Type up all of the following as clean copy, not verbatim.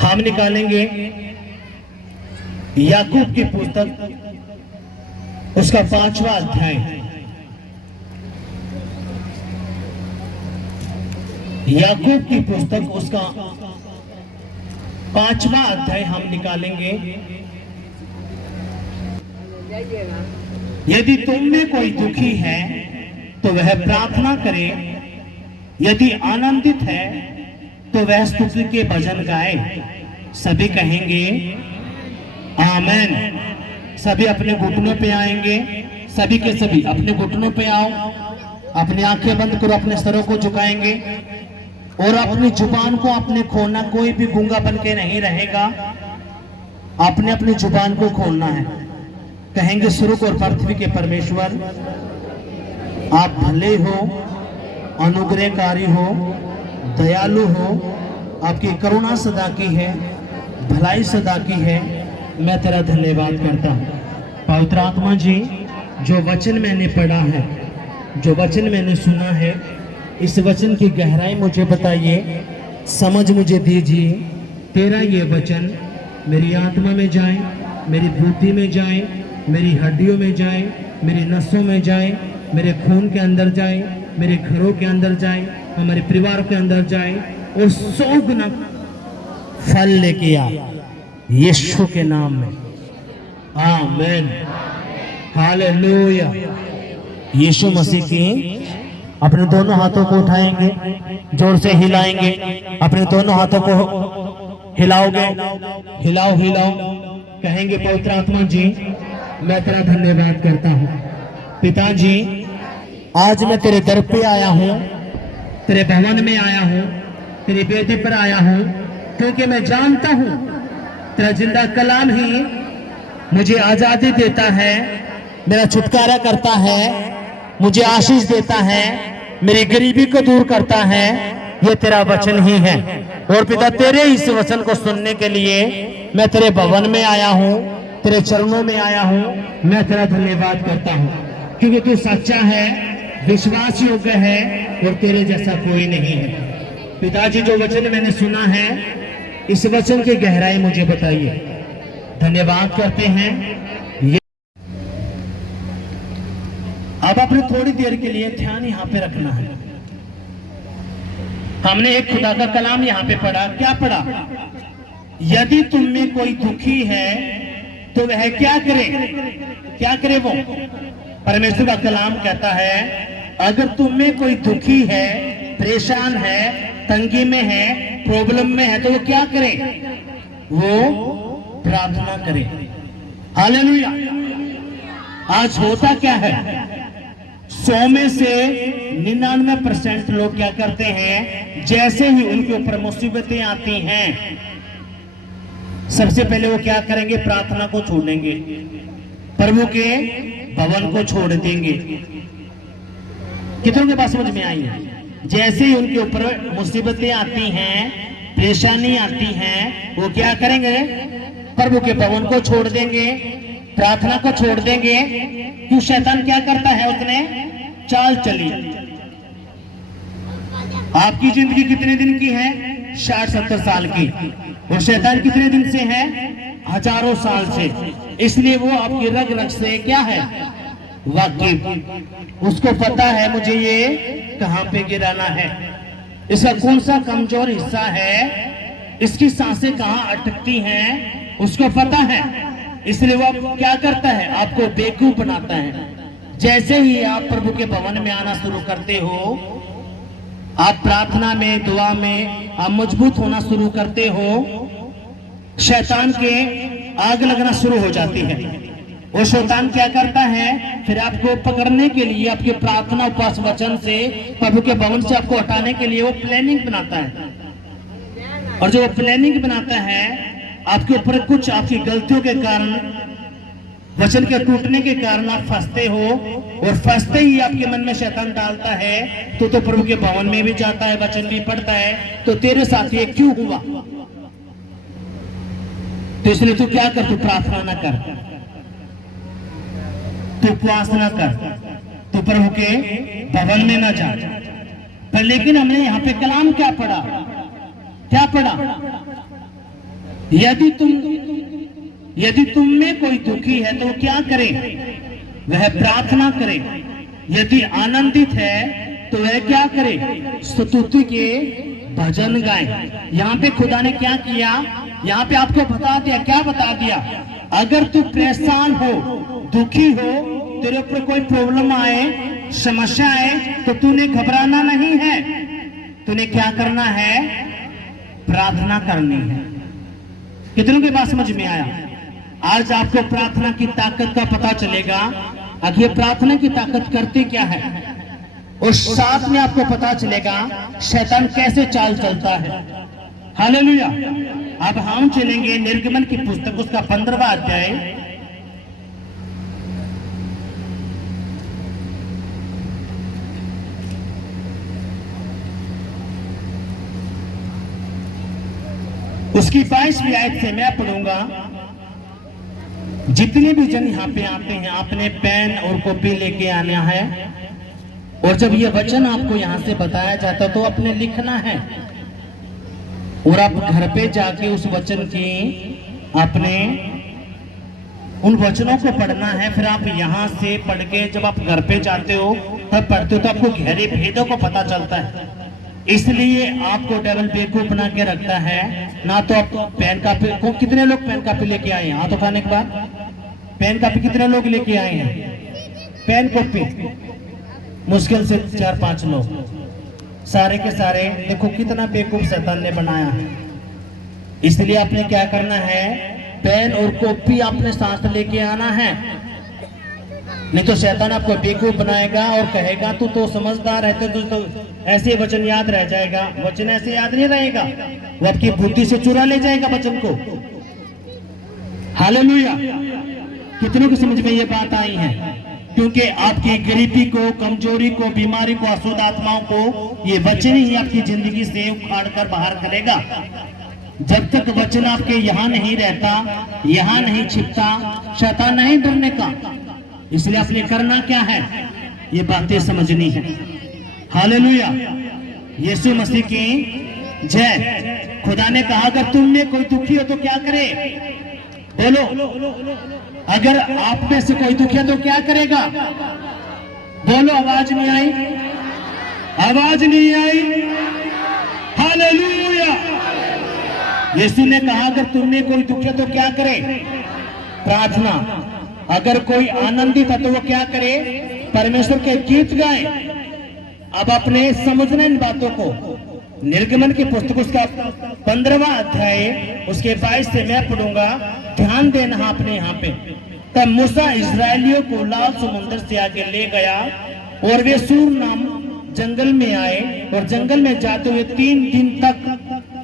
हम निकालेंगे याकूब की पुस्तक, उसका 5वां अध्याय। याकूब की पुस्तक उसका 5वां अध्याय हम निकालेंगे। यदि तुम में कोई दुखी है तो वह प्रार्थना करे, यदि आनंदित है तो वह स्तुति के भजन गाए। सभी कहेंगे आमेन। सभी अपने घुटनों पे आएंगे, सभी के सभी अपने घुटनों पे आओ, अपनी आंखें बंद करो, अपने सरों को झुकाएंगे और अपनी जुबान को आपने खोलना। कोई भी गूंगा बन के नहीं रहेगा, आपने अपनी जुबान को खोलना है। कहेंगे स्वर्ग और पृथ्वी के परमेश्वर, आप भले हो, अनुग्रहकारी हो, दयालु हो, आपकी करुणा सदा की है, भलाई सदा की है। मैं तेरा धन्यवाद करता हूँ। पवित्र आत्मा जी, जो वचन मैंने पढ़ा है, जो वचन मैंने सुना है, इस वचन की गहराई मुझे बताइए, समझ मुझे दीजिए। तेरा ये वचन मेरी आत्मा में जाए, मेरी बुद्धि में जाए, मेरी हड्डियों में जाए, मेरी नसों में जाए, मेरे खून के अंदर जाए, मेरे घरों के अंदर जाए, हमारे परिवार के अंदर जाए और 100 गुना फल लेके आ, यीशु के नाम में आमीन। हालेलुया। यीशु मसीह की अपने दोनों हाथों को उठाएंगे, जोर से हिलाएंगे, अपने दोनों हाथों को हिलाओगे, हिलाओ हिलाओ। कहेंगे पवित्र आत्मा जी, मैं तेरा धन्यवाद करता हूँ। पिताजी, आज मैं तेरे दर पे आया हूँ, तेरे भवन में आया हूँ, तेरी बेटी पर आया हूँ, क्योंकि मैं जानता हूँ तेरा जिंदा कलाम ही मुझे आजादी देता है, मेरा छुटकारा करता है, मुझे आशीष देता है, मेरी गरीबी को दूर करता है। ये तेरा वचन ही है। और पिता, तेरे इस वचन को सुनने के लिए मैं तेरे भवन में आया हूँ, तेरे चरणों में आया हूँ। मैं तेरा धन्यवाद करता हूँ, क्योंकि तू सच्चा है, विश्वास योग्य है और तेरे जैसा कोई नहीं है। पिताजी, जो वचन मैंने सुना है, इस वचन की गहराई मुझे बताइए। धन्यवाद करते हैं। अब अपने थोड़ी देर के लिए ध्यान यहाँ पे रखना है। हमने एक खुदा का कलाम यहाँ पे पढ़ा। क्या पढ़ा? यदि तुम में कोई दुखी है तो वह क्या करे? क्या करे वो? परमेश्वर का कलाम कहता है, अगर तुम में कोई दुखी है, परेशान है, तंगी में है, प्रॉब्लम में है, तो वो क्या करे? वो प्रार्थना करे। हालेलुया। आज होता क्या है, 100 में से 99% लोग क्या करते हैं, जैसे ही उनके ऊपर मुसीबतें आती हैं, सबसे पहले वो क्या करेंगे? प्रार्थना को छोड़ेंगे, प्रभु के भवन को छोड़ देंगे। कितनों के पास समझ में आई है? जैसे ही उनके ऊपर मुसीबतें आती हैं, परेशानी आती हैं, वो क्या करेंगे? प्रभु के भवन को छोड़ देंगे, प्रार्थना को छोड़ देंगे। क्यों? शैतान क्या करता है? उसने चाल चली। आपकी जिंदगी कितने दिन की है? 60-70 साल की। और शैतान कितने दिन से है? हजारों साल से। इसलिए वो आपकी रग रग से क्या है? वाकिफ। उसको पता है मुझे ये कहां पे गिराना है, इसका कौन सा कमजोर हिस्सा है, इसकी सांसें कहां अटकती हैं, उसको पता है। इसलिए वो क्या करता है? आपको बेवकूफ बनाता है। जैसे ही आप प्रभु के भवन में आना शुरू करते हो, आप प्रार्थना में, दुआ में आप मजबूत होना शुरू करते हो, शैतान के आग लगना शुरू हो जाती है। वो शैतान क्या करता है? फिर आपको पकड़ने के लिए, आपके प्रार्थना उपवास वचन से, प्रभु के भवन से आपको हटाने के लिए वो प्लानिंग बनाता है। और जो वो प्लानिंग बनाता है, आपके ऊपर कुछ आपकी गलतियों के कारण, वचन के टूटने के कारण आप फंसते हो, और फंसते ही आपके मन में शैतान डालता है तो प्रभु के भवन में भी जाता है, वचन भी पढ़ता है, तो तेरे साथ ये क्यों हुआ? तो इसलिए तू क्या कर? तू प्रार्थना ना कर, तू उपवास ना कर, तू प्रभु के भवन में ना जा। पर लेकिन हमने यहाँ पे कलाम क्या पढ़ा? क्या पढ़ा? यदि तुम में कोई दुखी है तो क्या करे? वह प्रार्थना करे। यदि आनंदित है तो वह क्या करे? स्तुति के भजन गाए। यहाँ पे खुदा ने क्या किया? यहाँ पे आपको बता दिया। क्या बता दिया? अगर तू परेशान हो, दुखी हो, तेरे ऊपर कोई प्रॉब्लम आए, समस्या आए, तो तूने घबराना नहीं है। तूने क्या करना है? प्रार्थना करनी है। कितनों की बात समझ में आया? आज आपको प्रार्थना की ताकत का पता चलेगा। आखिर प्रार्थना की ताकत करती क्या है, और साथ में आपको पता चलेगा शैतान कैसे चाल चलता है। हालेलुया। अब हम चलेंगे निर्गमन की पुस्तक, उसका 15वां अध्याय। उसकी 22वीं आयत से मैं पढ़ूंगा। जितने भी जन यहाँ पे आते हैं, आपने पेन और कॉपी लेके आना है, और जब ये वचन आपको यहाँ से बताया जाता तो आपने लिखना है, और आप घर पे जाके उस वचन की आपने उन वचनों को पढ़ना है। फिर आप यहाँ से पढ़ के जब आप घर पे जाते हो, तब पढ़ते हो तो आपको गहरे भेदों को पता चलता है। इसलिए आपको डबल बेवकूफ बना के रखता है ना। तो आप पेन कापी, कितने लोग पेन कापी लेके आए हैं? तो खाने के बाद पेन कापी कितने लोग लेके आए हैं? पेन कॉपी मुश्किल से 4-5 लोग। सारे के सारे देखो कितना बेवकूफ शैतान ने बनाया है। इसलिए आपने क्या करना है? पेन और कॉपी आपने साथ लेके आना है, नहीं तो शैतान आपको बेवकूफ बनाएगा और कहेगा तू तो समझदार है, तो ऐसे वचन याद रह जाएगा। वचन ऐसे याद नहीं रहेगा, वो आपकी बुद्धि से चुरा ले जाएगा वचन को। हालेलुया। कितनों की समझ में ये बात आई है? क्योंकि आपकी गरीबी को, कमजोरी को, बीमारी को, अशुद्ध आत्माओं को ये वचन ही आपकी जिंदगी से उखाड़ कर बाहर करेगा। जब तक वचन आपके यहाँ नहीं रहता, यहाँ नहीं छिपता, शैतान नहीं डरने का। इसलिए आपने करना क्या है? ये बातें समझनी है। हालेलुया। यीशु मसीह की जय। खुदा ने कहा अगर तुम में कोई दुखी हो तो क्या करे? बोलो। अगर आप में से कोई दुखी है तो क्या करेगा? बोलो। आवाज नहीं आई? आवाज नहीं आई? हालेलुया। यीशु ने कहा अगर तुम में कोई दुखी है तो क्या करे? प्रार्थना। अगर कोई आनंदित है तो वो क्या करे? परमेश्वर के गीत गाए। अब अपने समझना इन बातों को। निर्गमन की पुस्तक उसका 15वां अध्याय, उसके 22 से मैं पढ़ूंगा। ध्यान देना आपने यहाँ पे। तब मूसा इस्राएलियों को लाल समुद्र से आगे ले गया, और वे सूर नाम जंगल में आए, और जंगल में जाते हुए 3 दिन तक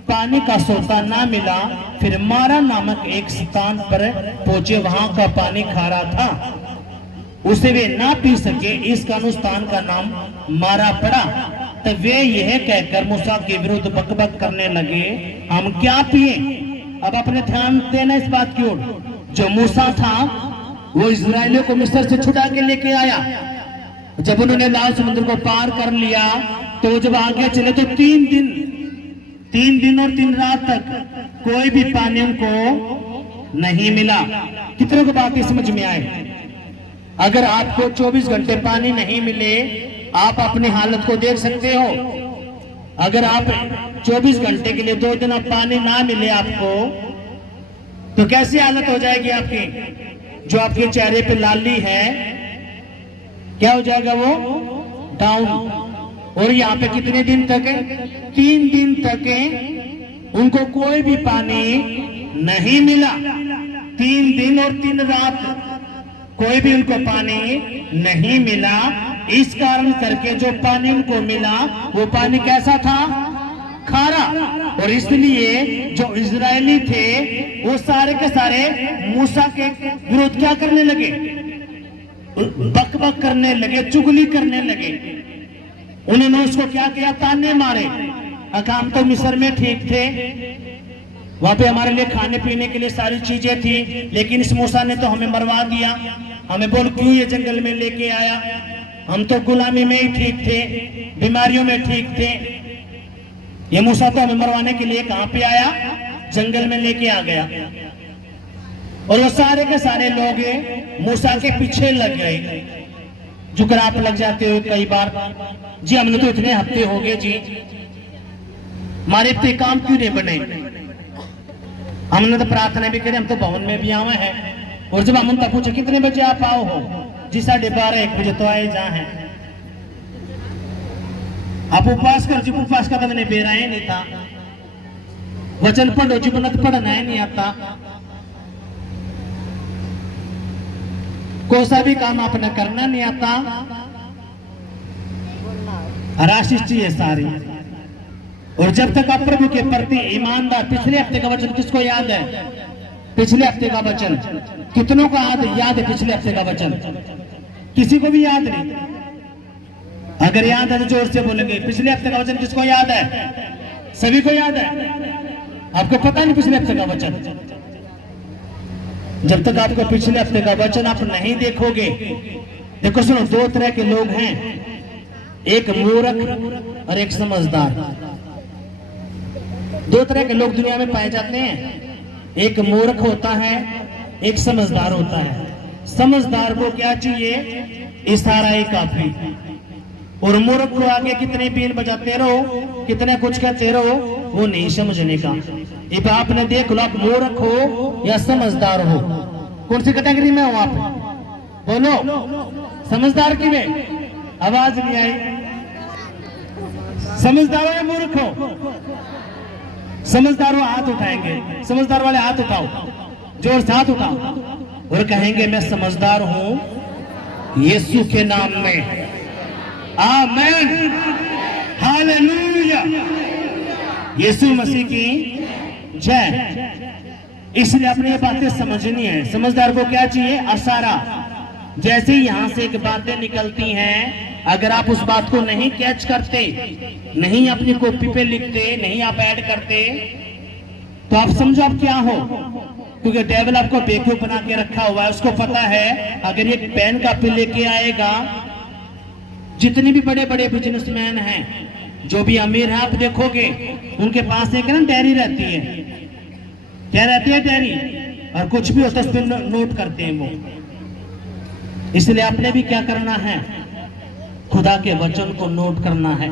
पानी का सोता ना मिला। फिर मारा नामक एक स्थान पर पहुंचे, वहां का पानी खारा था, उसे वे ना पी सके, इस कारण उस स्थान का नाम मारा पड़ा। तब वे यह कहकर मूसा के विरुद्ध बकबक करने लगे, हम क्या पिए? अब अपने ध्यान देना इस बात की ओर। जो मूसा था वो इस्राएलियों को मिस्र से छुड़ा के लेके आया। जब उन्होंने लाल समुद्र को पार कर लिया तो जब आगे चले तो 3 दिन और 3 रात तक कोई भी पानी उनको नहीं मिला। कितनों को बातें समझ में आए? अगर आपको 24 घंटे पानी नहीं मिले, आप अपनी हालत को देख सकते हो। अगर आप 24 घंटे के लिए 2 दिन आप पानी ना मिले आपको, तो कैसी हालत हो जाएगी आपकी? जो आपके चेहरे पे लाली है, क्या हो जाएगा? वो डाउन। और यहाँ पे कितने दिन तक है? 3 दिन तक है, उनको कोई भी पानी नहीं मिला। 3 दिन और 3 रात कोई भी उनको पानी नहीं मिला। इस कारण करके जो पानी उनको मिला वो पानी कैसा था? खारा। और इसलिए जो इजरायली थे वो सारे के सारे मूसा के विरुद्ध क्या करने लगे? बकबक करने लगे, चुगली करने लगे। उन्होंने उसको क्या किया? ताने मारे। हम तो मिस्र में ठीक थे, वहां पे हमारे लिए खाने पीने के लिए सारी चीजें थी, लेकिन इस मूसा ने तो हमें मरवा दिया। हमें बोल क्यों ये जंगल में लेके आया? हम तो गुलामी में ही ठीक थे, बीमारियों में ठीक थे। ये मूसा तो हमें मरवाने के लिए कहां पे आया? जंगल में लेके आ गया और वो सारे के सारे लोग मूसा के पीछे लग गए। जुकर आप लग जाते हो कई बार, जी हमने तो इतने हफ्ते हो गए जी, हमारे इतने काम क्यों नहीं बने, हमने तो प्रार्थना भी करी, हम तो भवन में भी आवे हैं। और जब हम उनका पूछे कितने बजे आप आओ हो, जी 12:30-1 बजे तो आए जा हैं। आप उपवास कर, जी उपवास का तो मैंने बेराए नहीं था, वचन पढ़ो जी बना तो पढ़ना है नहीं आता, कोई सा भी काम आपने करना नहीं आता, राशि चाहिए सारी। और जब तक आप प्रभु के प्रति ईमानदार, पिछले हफ्ते का वचन किसको याद है? पिछले हफ्ते का वचन कितनों का याद है? पिछले हफ्ते का वचन किसी को भी याद नहीं? अगर याद है तो जोर से बोलेंगे। पिछले हफ्ते का वचन किसको याद है? सभी को याद है। आपको पता नहीं पिछले हफ्ते का वचन? जब तक आपको पिछले हफ्ते का वचन आप नहीं देखोगे, देखो सुनो, 2 तरह के लोग हैं, एक मूर्ख और एक समझदार। 2 तरह के लोग दुनिया में पाए जाते हैं, एक मूर्ख होता है, एक समझदार होता है। समझदार को क्या चाहिए? इशारा ही काफी। और मूर्ख को आगे कितने बीन बजाते रहो, कितने कुछ कहते रहो, वो नहीं समझने का। अब आपने देख लो, आप मूर्ख हो या समझदार हो, कौन सी कैटेगरी में हो आप? बोलो, समझदार की में? आवाज नहीं आई। समझदार हो या मूर्ख हो? समझदार हो हाथ उठाएंगे, समझदार वाले हाथ उठाओ, जोर से हाथ उठाओ और कहेंगे मैं समझदार हूं यीशु के नाम में, आमेन, हालेलुया, यीशु मसीह की जय। इसलिए अपनी ये बातें समझनी है। समझदार को क्या चाहिए? इशारा। जैसे ही यहां से एक बातें निकलती हैं, अगर आप उस बात को नहीं कैच करते, नहीं अपनी कॉपी पे लिखते, नहीं आप ऐड करते, तो आप समझो आप क्या हो। क्योंकि डेविल आपको बेवकूफ बना के रखा हुआ है। उसको पता है अगर ये पेन कापी लेके आएगा, जितने भी बड़े बड़े बिजनेसमैन हैं, जो भी अमीर है, आप देखोगे उनके पास एक ना डायरी रहती है। क्या रहती है? डायरी। और कुछ भी होता है उस पर नोट करते हैं वो। इसलिए आपने भी क्या करना है? खुदा के वचन को नोट करना है।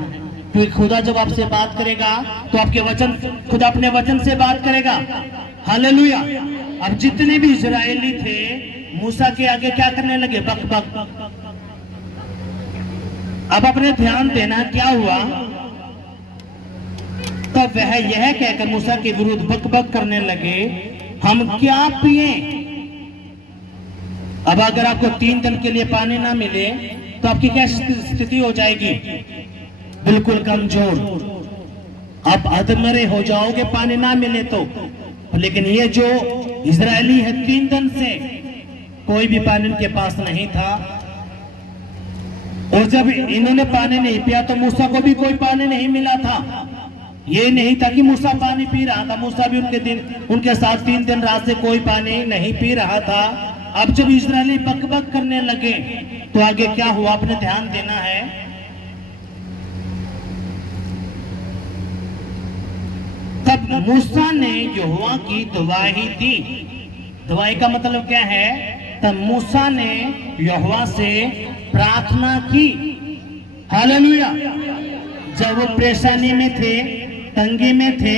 क्योंकि खुदा जब आपसे बात करेगा तो आपके वचन, खुदा अपने वचन से बात करेगा। हालेलुया। अब जितने भी इजरायली थे मूसा के आगे क्या करने लगे? बक बक। अब अपने ध्यान देना क्या हुआ। तब वह यह कहकर मूसा के विरुद्ध बक बक करने लगे, हम क्या पिए? अब अगर आपको 3 दिन के लिए पानी ना मिले तो आपकी क्या स्थिति हो जाएगी? बिल्कुल कमजोर, आप अधमरे हो जाओगे पानी ना मिले तो। लेकिन ये जो इजरायली है 3 दिन से कोई भी पानी इनके पास नहीं था। और जब इन्होंने पानी नहीं पिया तो मूसा को भी कोई पानी नहीं मिला था। ये नहीं था कि मूसा पानी पी रहा था, मूसा भी उनके साथ 3 दिन रात से कोई पानी नहीं पी रहा था। अब जब इजरायली बकबक करने लगे तो आगे क्या हुआ? आपने ध्यान देना है। तब मूसा ने यहोवा की दुआई दी। दुआई का मतलब क्या है? तब मूसा ने यहोवा से प्रार्थना की। हालेलुया। जब वो परेशानी में थे, तंगी में थे,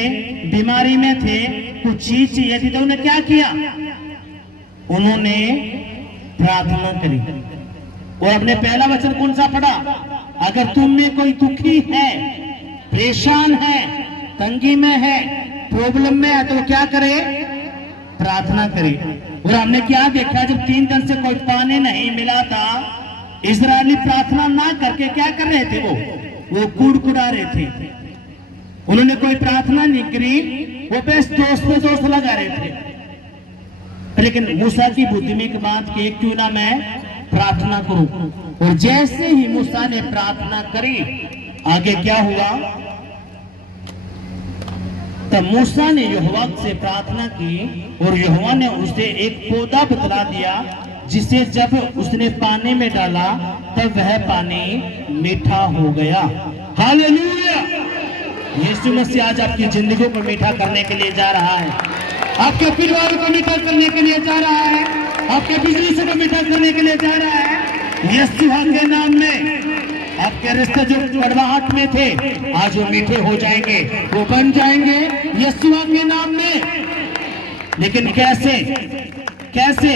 बीमारी में थे, कुछ चीज चाहिए थी, तो उन्होंने क्या किया? उन्होंने प्रार्थना करी। और अपने पहला वचन कौन सा पढ़ा? अगर तुम में कोई दुखी है, परेशान है, तंगी में है, प्रॉब्लम में है, तो वो क्या करे? प्रार्थना करे। और हमने क्या देखा? जब 3 दिन से कोई पानी नहीं मिला था, इजरायली प्रार्थना ना करके क्या कर रहे थे? वो कुड़कुड़ा रहे थे। उन्होंने कोई प्रार्थना नहीं करी, वो बस दोस्त पे दोस्त लगा रहे थे। लेकिन मूसा की बुद्धि में एक बात की, क्यों ना मैं प्रार्थना करूं। और जैसे ही मूसा ने प्रार्थना करी, आगे क्या हुआ? तब मूसा ने यहोवा से प्रार्थना की और यहोवा ने उसे एक पौधा बतला दिया, जिसे जब उसने पानी में डाला तब वह पानी मीठा हो गया। हालेलुया। यीशु मसीह आज आपकी जिंदगी को मीठा करने के लिए जा रहा है, आपके परिवार को मीठा करने के लिए जा रहा है, आपके बिजनेस को मीठा करने के लिए जा रहा है। यीशु के नाम में आपके रिश्ते जो कड़वाहट में थे आज वो मीठे हो जाएंगे, वो बन जाएंगे यीशु के नाम में। लेकिन कैसे? कैसे?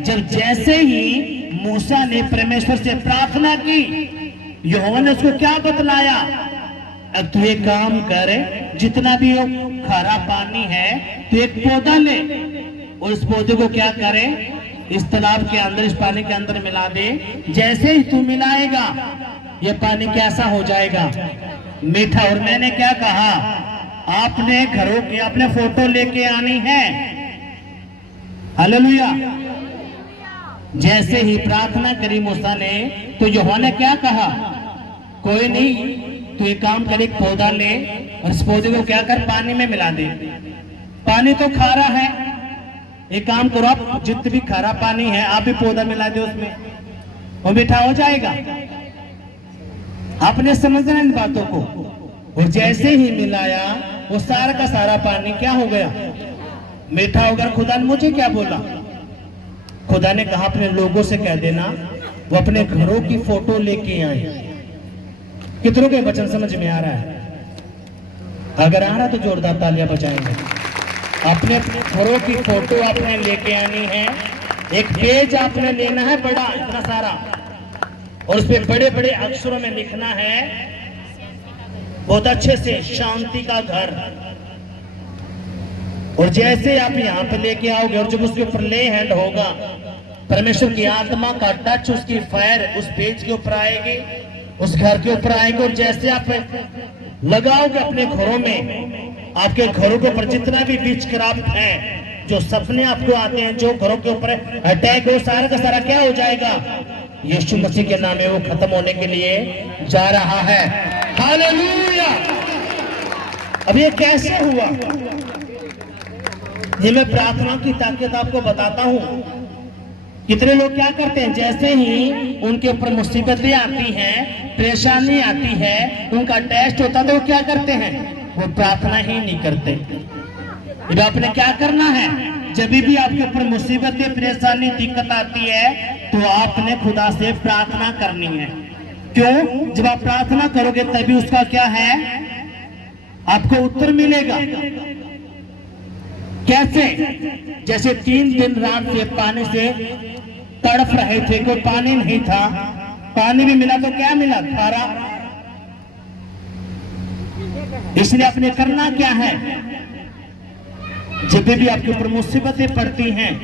जब जैसे ही मूसा ने परमेश्वर से प्रार्थना की, यहोवा ने उसको क्या बतलाया? अब तू एक काम कर, जितना भी खारा पानी है तो एक पौधा ले और इस पौधे को क्या करे, इस तालाब के अंदर, इस पानी के अंदर मिला दे। जैसे ही तू मिलाएगा ये पानी कैसा हो जाएगा? मीठा। और मैंने क्या कहा? आपने घरों की अपने फोटो लेके आनी है। हालेलुया। जैसे ही प्रार्थना करी मूसा ने तो यहोवा ने क्या कहा? कोई नहीं, तू एक काम कर, एक पौधा ले और इस पौधे को क्या कर, पानी में मिला दे। पानी तो खारा है, एक काम करो, आप जितने भी खारा पानी है आप भी पौधा मिला दे उसमें, वो मीठा हो जाएगा। आपने समझना इन बातों को। और जैसे ही मिलाया वो सारा का सारा पानी क्या हो गया? मीठा हो गया। खुदा ने मुझे क्या बोला? खुदा ने कहा अपने लोगों से कह देना वो अपने घरों की फोटो लेके आए। कितनों के वचन समझ में आ रहा है? अगर आ रहा तो जोरदार तालियां बजाएंगे। अपने घरों की फोटो आपने लेके आनी है। एक पेज आपने लेना है बड़ा, इतना सारा, और उस पे बड़े बड़े अक्षरों में लिखना है बहुत अच्छे से, शांति का घर। और जैसे आप यहाँ पे लेके आओगे और जब उसके ऊपर ले हैंड होगा, परमेश्वर की आत्मा का टच, उसकी फायर उस पेज के ऊपर आएगी, उस घर के ऊपर आएंगे। और जैसे आप लगाओगे अपने घरों में, आपके घरों के ऊपर जितना भी विचक्राफ्ट है, जो सपने आपको आते हैं, जो घरों के ऊपर अटैक हो, सारा का सारा क्या हो जाएगा? यीशु मसीह के नाम में वो खत्म होने के लिए जा रहा है। हालेलुया। अब ये कैसे हुआ? ये मैं प्रार्थना की ताकत आपको बताता हूं। कितने लोग क्या करते हैं, जैसे ही उनके ऊपर मुसीबतें आती हैं, परेशानी आती है, उनका टेस्ट होता है तो वो क्या करते हैं? वो प्रार्थना ही नहीं करते। अब आपने क्या करना है? जब भी आपके ऊपर मुसीबतें, परेशानी, दिक्कत आती है तो आपने खुदा से प्रार्थना करनी है। क्यों? जब आप प्रार्थना करोगे तभी उसका क्या है, आपको उत्तर मिलेगा। कैसे? जैसे 3 दिन रात से पानी से तड़प रहे थे, कोई पानी नहीं था, पानी भी मिला तो क्या मिला? खारा। इसलिए आपने करना क्या है? जब भी आपके ऊपर मुसीबतें पड़ती हैं,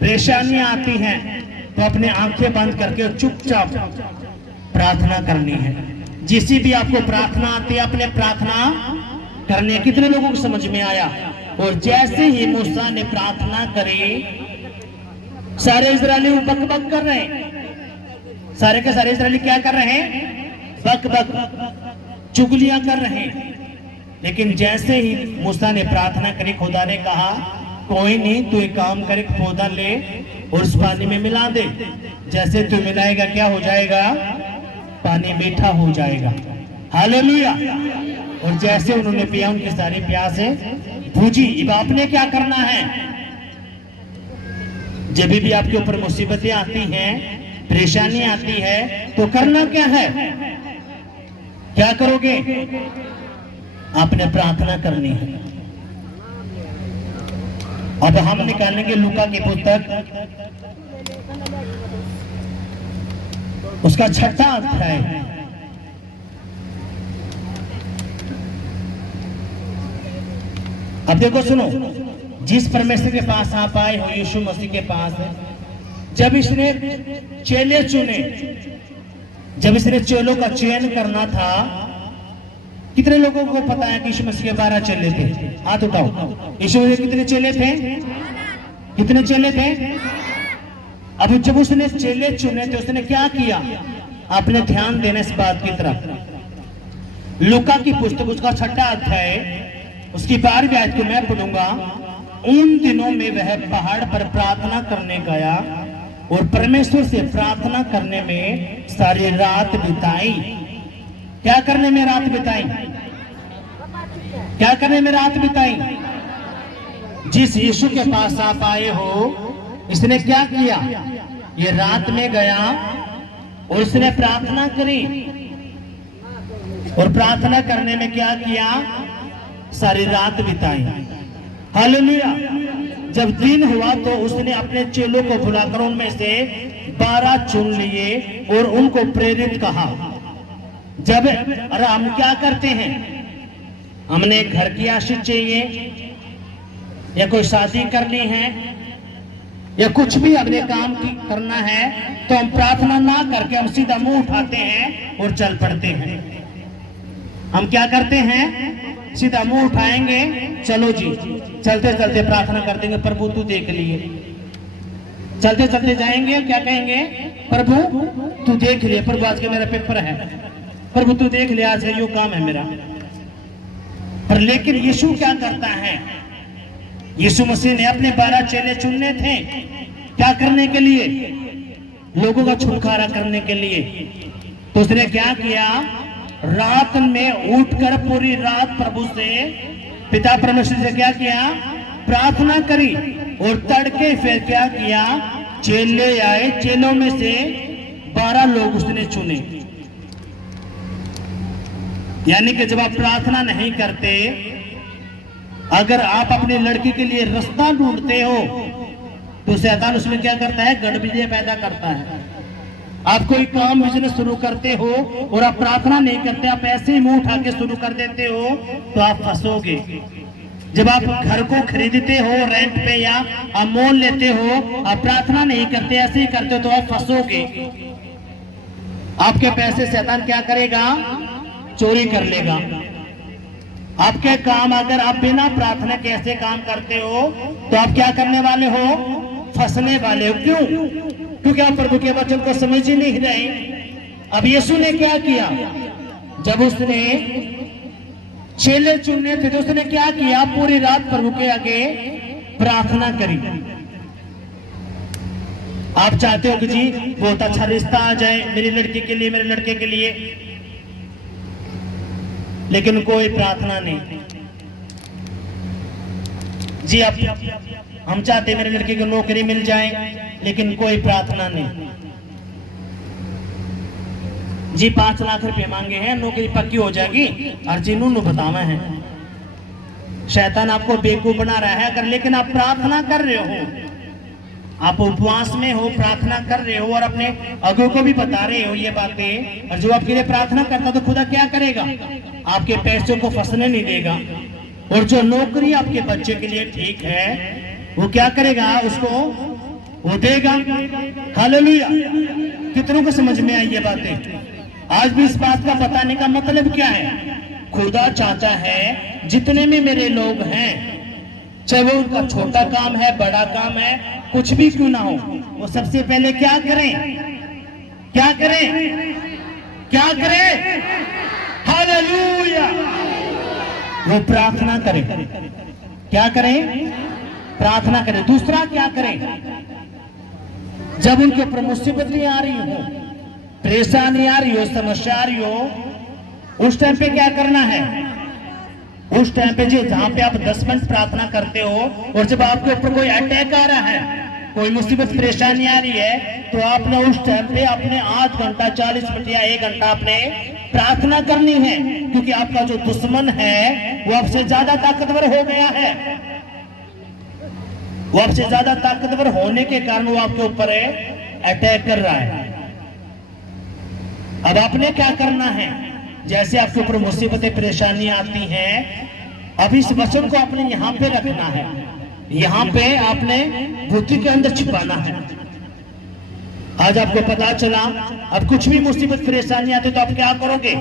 परेशानियां आती हैं, तो अपने आंखें बंद करके चुपचाप प्रार्थना करनी है। जिसी भी आपको प्रार्थना आती है अपने प्रार्थना करनी है। कितने लोगों को समझ में आया? और जैसे ही मूसा ने प्रार्थना करी, सारे इजरायली बक बक कर रहे हैं। सारे के सारे इजरायली क्या कर रहे हैं? बक बक, चुगलियां कर रहे हैं। लेकिन जैसे ही मूसा ने प्रार्थना करी, खुदा ने कहा कोई नहीं, तू एक काम कर, एक पौधा ले और उस पानी में मिला दे। जैसे तू मिलाएगा क्या हो जाएगा? पानी मीठा हो जाएगा। हालेलुया। और जैसे उन्होंने पिया, उनकी सारी प्यासें बुझी। अब आपने क्या करना है? जब भी आपके ऊपर मुसीबतें आती हैं, परेशानी आती है, तो करना क्या है? क्या करोगे? आपने प्रार्थना करनी है। अब हम निकालेंगे लूका की पुस्तक, उसका 6वां अध्याय। अब देखो, सुनो, जिस परमेश्वर के पास आप आए हो, यीशु मसीह के पास, जब इसने चेले चुने, जब इसने चेलों का चयन करना था, कितने लोगों को पता है कि यीशु मसीह के 12 चेले थे? हाथ उठाओ। यीशु मसीह कितने चेले थे? कितने चेले थे? अब जब उसने चेले चुने तो उसने क्या किया? आपने ध्यान देना इस बात की तरफ। लूका की पुस्तक उसका 6वां अध्याय, उसकी 12वीं आयत को मैं पढ़ूंगा। उन दिनों में वह पहाड़ पर प्रार्थना करने गया और परमेश्वर से प्रार्थना करने में सारी रात बिताई। क्या करने में रात बिताई? क्या करने में रात बिताई? जिस यीशु के पास आप आए हो, इसने क्या किया? ये रात में गया और उसने प्रार्थना करी, और प्रार्थना करने में क्या किया? सारी रात बिताई। हालेलुया। जब दिन हुआ तो उसने अपने चेलों को बुलाकर उनमें से 12 चुन लिए और उनको प्रेरित कहा। जब अरे हम क्या करते हैं, हमने घर की आशीष चाहिए या कोई शादी करनी है या कुछ भी अपने काम की करना है, तो हम प्रार्थना ना करके हम सीधा मुंह उठाते हैं और चल पड़ते हैं। हम क्या करते हैं? सीधा मुंह उठाएंगे, चलो जी, चलते चलते प्रार्थना कर देंगे, प्रभु तू देख लिए। चलते चलते जाएंगे, क्या कहेंगे? प्रभु तू देख लिए, प्रभु आज के मेरा पेपर है, प्रभु तू देख लिया, आज यो काम है मेरा। पर लेकिन यीशु क्या करता है? यीशु मसीह ने अपने 12 चेले चुनने थे, क्या करने के लिए? लोगों का छुटकारा करने के लिए। तो उसने क्या किया? रात में उठकर पूरी रात प्रभु से, पिता परमेश्वर से क्या किया? प्रार्थना करी। और तड़के फिर क्या किया? चेले आए, चेलों में से 12 लोग उसने चुने। यानी कि जब आप प्रार्थना नहीं करते, अगर आप अपनी लड़की के लिए रास्ता ढूंढते हो, तो शैतान उसमें क्या करता है? गड़बड़ियां पैदा करता है। आप कोई काम बिजनेस शुरू करते हो और आप प्रार्थना नहीं करते, आप ऐसे ही मुंह उठा के शुरू कर देते हो, तो आप फंसोगे। जब आप घर को खरीदते हो रेंट पे या आप मोल लेते हो, आप प्रार्थना नहीं करते, ऐसे ही करते हो, तो आप फंसोगे। आपके पैसे शैतान क्या करेगा? चोरी कर लेगा। आपके काम अगर आप बिना प्रार्थना के ऐसे काम करते हो, तो आप क्या करने वाले हो? फंसने वाले हो। क्यों? क्योंकि आप प्रभु के वचन को समझ ही नहीं रहे। अब यीशु ने क्या किया? जब उसने चेले चुनने थे, तो उसने क्या किया? पूरी रात प्रभु के आगे प्रार्थना करी। आप चाहते हो कि जी बहुत अच्छा रिश्ता आ जाए मेरी लड़की के लिए, मेरे लड़के के लिए, लेकिन कोई प्रार्थना नहीं। जी आप हम चाहते मेरे लड़के को नौकरी मिल जाए, लेकिन कोई प्रार्थना नहीं। जी 5 लाख रुपए मांगे हैं, नौकरी पक्की हो जाएगी, और जिन्होंने बतावा है। शैतान आपको बेवकूफ बना रहा है। अगर लेकिन आप प्रार्थना कर रहे हो, आप उपवास में हो, प्रार्थना कर रहे हो और अपने अगुओं को भी बता रहे हो ये बातें, और जो आपके लिए प्रार्थना करता तो खुदा क्या करेगा? आपके पैसों को फंसने नहीं देगा। और जो नौकरी आपके बच्चे के लिए ठीक है, वो क्या करेगा? उसको वो देगा। हालेलुया। कितनों को समझ में आई ये बातें? आज भी इस बात का बताने का मतलब क्या है? खुदा चाहता है जितने भी मेरे लोग हैं, चाहे वो उनका छोटा काम है, बड़ा काम है, कुछ भी क्यों ना हो, वो सबसे पहले क्या करें? क्या करें? क्या करें? हालेलुया। वो प्रार्थना करें। क्या करें? प्रार्थना करें। दूसरा क्या करें? जब उनके ऊपर मुसीबतें आ रही हो, परेशानी आ रही हो, समस्या आ रही हो, उस टाइम पे क्या करना है? उस टाइम पे जहां पे आप 10 मिनट प्रार्थना करते हो, और जब आपके ऊपर कोई अटैक आ रहा है, कोई मुसीबत परेशानी आ रही है, तो आपने उस टाइम पे अपने आध घंटा 40 मिनट या 1 घंटा आपने प्रार्थना करनी है। क्योंकि आपका जो दुश्मन है वो आपसे ज्यादा ताकतवर हो गया है। वो आपसे ज्यादा ताकतवर होने के कारण वो आपके ऊपर अटैक कर रहा है। अब आपने क्या करना है? जैसे आपके ऊपर मुसीबतें परेशानी आती हैं, अब इस वचन को आपने यहाँ पे रखना है, यहाँ पे आपने बुद्धि के अंदर छिपाना है। आज आपको पता चला, अब कुछ भी मुसीबत परेशानी आती तो आप क्या करोगे?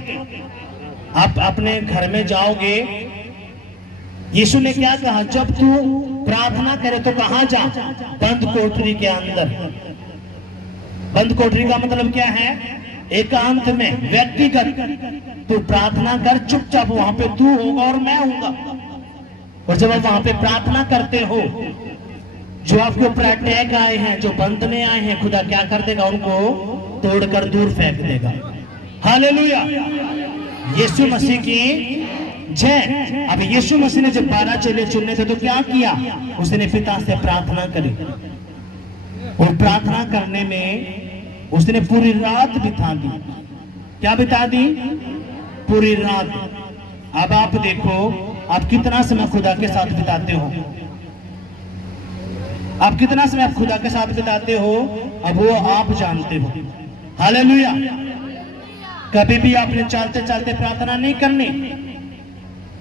आप अपने घर में जाओगे। यीशु ने क्या कहा? जब तू प्रार्थना करे तो कहां जा? बंद कोठरी के अंदर। बंद कोठरी का मतलब क्या है? एकांत में, व्यक्तिगत तू प्रार्थना कर, चुपचाप। वहां पे तू होगा और मैं हूंगा। और जब आप वहां पे प्रार्थना करते हो, जो आपके ऊपर अटैक आए हैं, जो बंधने आए हैं, खुदा क्या कर देगा? उनको तोड़कर दूर फेंक देगा। हालेलुया। यीशु मसीह की जय। अब यीशु मसीह ने जब 12 चेले चुने थे तो क्या किया, उसने पिता से प्रार्थना करी, और प्रार्थना करने में उसने पूरी रात बिता दी। क्या बिता दी? पूरी रात। अब आप देखो आप कितना समय खुदा के साथ बिताते हो, आप कितना समय आप खुदा के साथ बिताते हो, अब वो आप जानते हो। हालेलुया। कभी भी आपने चलते चलते प्रार्थना नहीं करनी।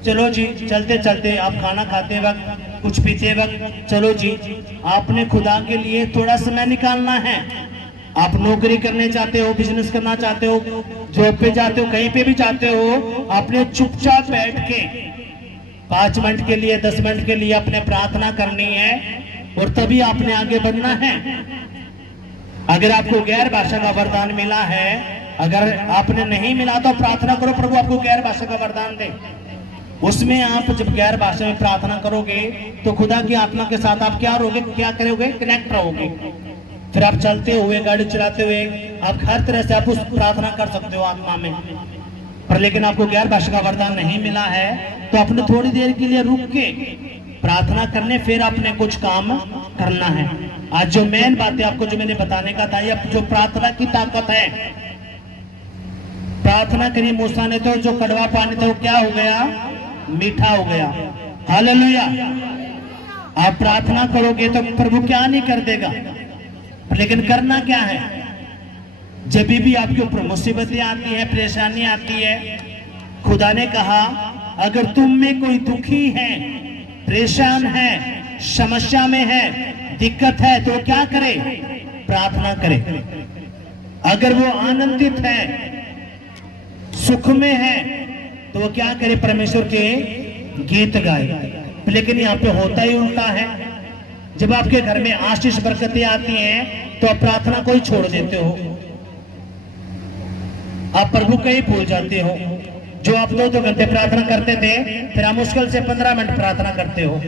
चलो जी, चलते चलते आप खाना खाते वक्त, कुछ पीते वक्त, चलो जी, आपने खुदा के लिए थोड़ा समय निकालना है। आप नौकरी करने चाहते हो, बिजनेस करना चाहते हो, जॉब पे जाते हो, कहीं पे भी जाते हो, आपने चुपचाप बैठ के 5 मिनट के लिए, 10 मिनट के लिए अपने प्रार्थना करनी है, और तभी आपने आगे बढ़ना है। अगर आपको गैर भाषा का वरदान मिला है, अगर आपने नहीं मिला तो प्रार्थना करो प्रभु आपको गैर भाषा का वरदान दे। उसमें आप जब गैर भाषा में प्रार्थना करोगे तो खुदा की आत्मा के साथ आप क्या रहोगे, क्या करोगे, कनेक्ट रहोगे। फिर आप चलते हुए, गाड़ी चलाते हुए, आप हर तरह से आप उस प्रार्थना कर सकते हो आत्मा में। पर लेकिन आपको गैर भाषा का वरदान नहीं मिला है तो आपने थोड़ी देर के लिए रुक के प्रार्थना करने, फिर आपने कुछ काम करना है। आज जो मेन बात है आपको जो मैंने बताने का था, ये जो प्रार्थना की ताकत है, प्रार्थना करी मूसा ने तो जो कड़वा पानी था वो क्या हो गया, मीठा हो गया। हालेलुया। आप प्रार्थना करोगे तो प्रभु क्या नहीं कर देगा, लेकिन करना क्या है, जब भी आपके ऊपर मुसीबतें आती है, परेशानी आती है, खुदा ने कहा अगर तुम में कोई दुखी है, परेशान है, समस्या में है, दिक्कत है, तो क्या करे, प्रार्थना करे। अगर वो आनंदित है, सुख में है, तो वो क्या करे, परमेश्वर के गीत गाए। लेकिन यहाँ पे होता ही उल्टा है। जब आपके घर में आशीष बरकतें आती हैं तो आप प्रार्थना को ही छोड़ देते हो, आप प्रभु को ही भूल जाते हो। जो आप 2-2 घंटे प्रार्थना करते थे, फिर आप मुश्किल से 15 मिनट प्रार्थना करते हो।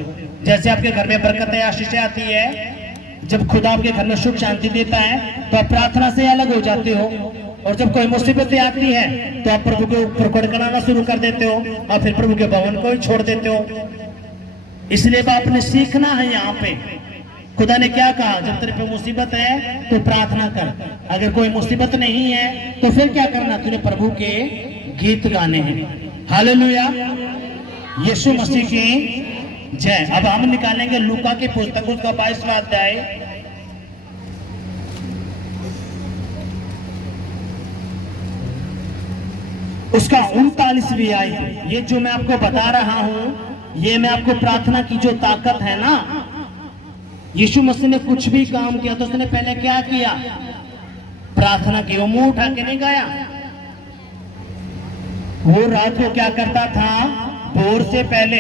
जैसे आपके घर में बरकतें आशीषें आती है, जब खुदा आपके घर में सुख शांति देता है तो आप प्रार्थना से अलग हो जाते हो, और जब कोई मुसीबतें आती है तो आप प्रभु के ऊपर कड़कड़ाना शुरू कर देते हो, और फिर प्रभु के भवन को ही छोड़ देते हो। इसलिए आपने सीखना है। यहाँ पे खुदा ने क्या कहा, जब तेरे पे मुसीबत है तो प्रार्थना कर, अगर कोई मुसीबत नहीं है तो फिर क्या करना, तुझे प्रभु के गीत गाने हैं। हालेलुया। यीशु मसीह की जय। अब हम निकालेंगे लूका की पुस्तक, उसका 22वां अध्याय, उसका 39वीं आयत। ये जो मैं आपको बता रहा हूं, ये मैं आपको प्रार्थना की जो ताकत है ना, यीशु मसीह ने कुछ भी काम किया तो उसने पहले क्या किया, प्रार्थना की। वो मुंह उठा के नहीं गाया। वो रात को क्या करता था, भोर से पहले,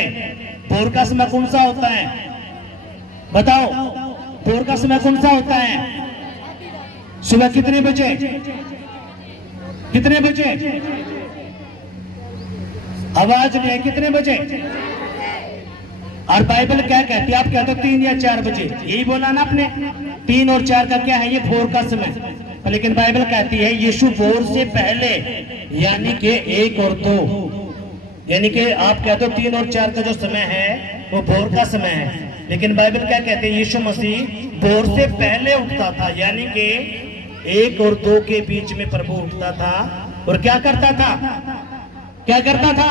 भोर का समय कौन सा होता है, बताओ, भोर का समय कौन सा होता है, सुबह कितने बजे, कितने बजे, आवाज नहीं है, कितने बजे, और बाइबल क्या कहती है, आप कहते हो 3 या 4 बजे, यही बोला ना आपने, 3 और 4 का क्या है, ये भोर का समय। लेकिन बाइबल कहती है यीशु भोर से पहले, यानी कि 1 और 2, यानी कि आप कहते हो 3 और 4 का जो समय है वो भोर का समय है। लेकिन बाइबल क्या कहती है, यीशु मसीह भोर से पहले उठता था, यानी कि 1 और 2 के बीच में प्रभु उठता था, और क्या करता था, क्या करता था,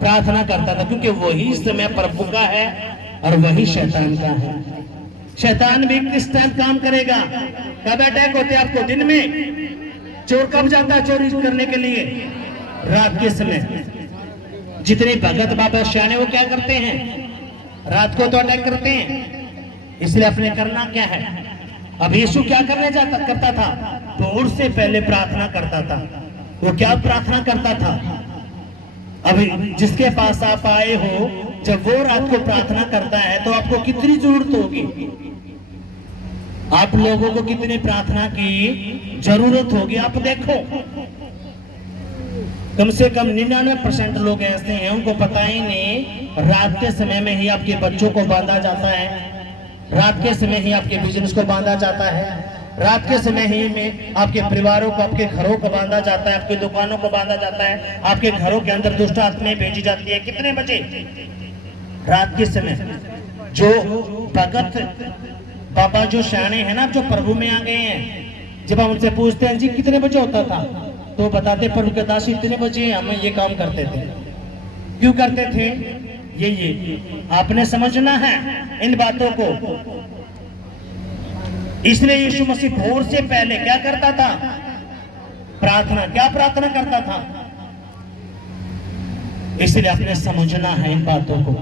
प्रार्थना करता था, क्योंकि वही समय प्रभु का है और वही शैतान का है। शैतान भी किस टाइम काम करेगा, कब अटैक होते हैं आपको, दिन में। चोर कब जाता है चोरी करने के लिए, रात के समय। जितने भगत बाबा श्याने वो क्या करते हैं, रात को तो अटैक करते हैं। इसलिए अपने करना क्या है, अब यीशु क्या करता था, भोर से पहले प्रार्थना करता था। वो क्या प्रार्थना करता था, अभी जिसके पास आप आए हो, जब वो रात को प्रार्थना करता है तो आपको कितनी जरूरत होगी, आप लोगों को कितनी प्रार्थना की जरूरत होगी। आप देखो, कम से कम 99% लोग ऐसे हैं उनको पता ही नहीं, रात के समय में ही आपके बच्चों को बांधा जाता है, रात के समय ही आपके बिजनेस को बांधा जाता है, रात के समय ही में आपके परिवारों को, आपके घरों को बांधा जाता है, आपकी दुकानों को बांधा जाता है, आपके घरों के अंदर दुष्ट आत्माएं भेजी जाती है। कितने बजे? रात के समय। जो भगत बाबा जो शाने हैं ना, जो प्रभु में आ गए हैं, जब हम उनसे पूछते हैं जी कितने बजे होता था, तो बताते प्रभु के दास इतने बजे हम ये काम करते थे। क्यों करते थे? ये आपने समझना है इन बातों को। इसलिए यीशु मसीह भोर से पहले क्या करता था? प्रार्थना। क्या प्रार्थना करता था? इसलिए आपने समझना है इन बातों को।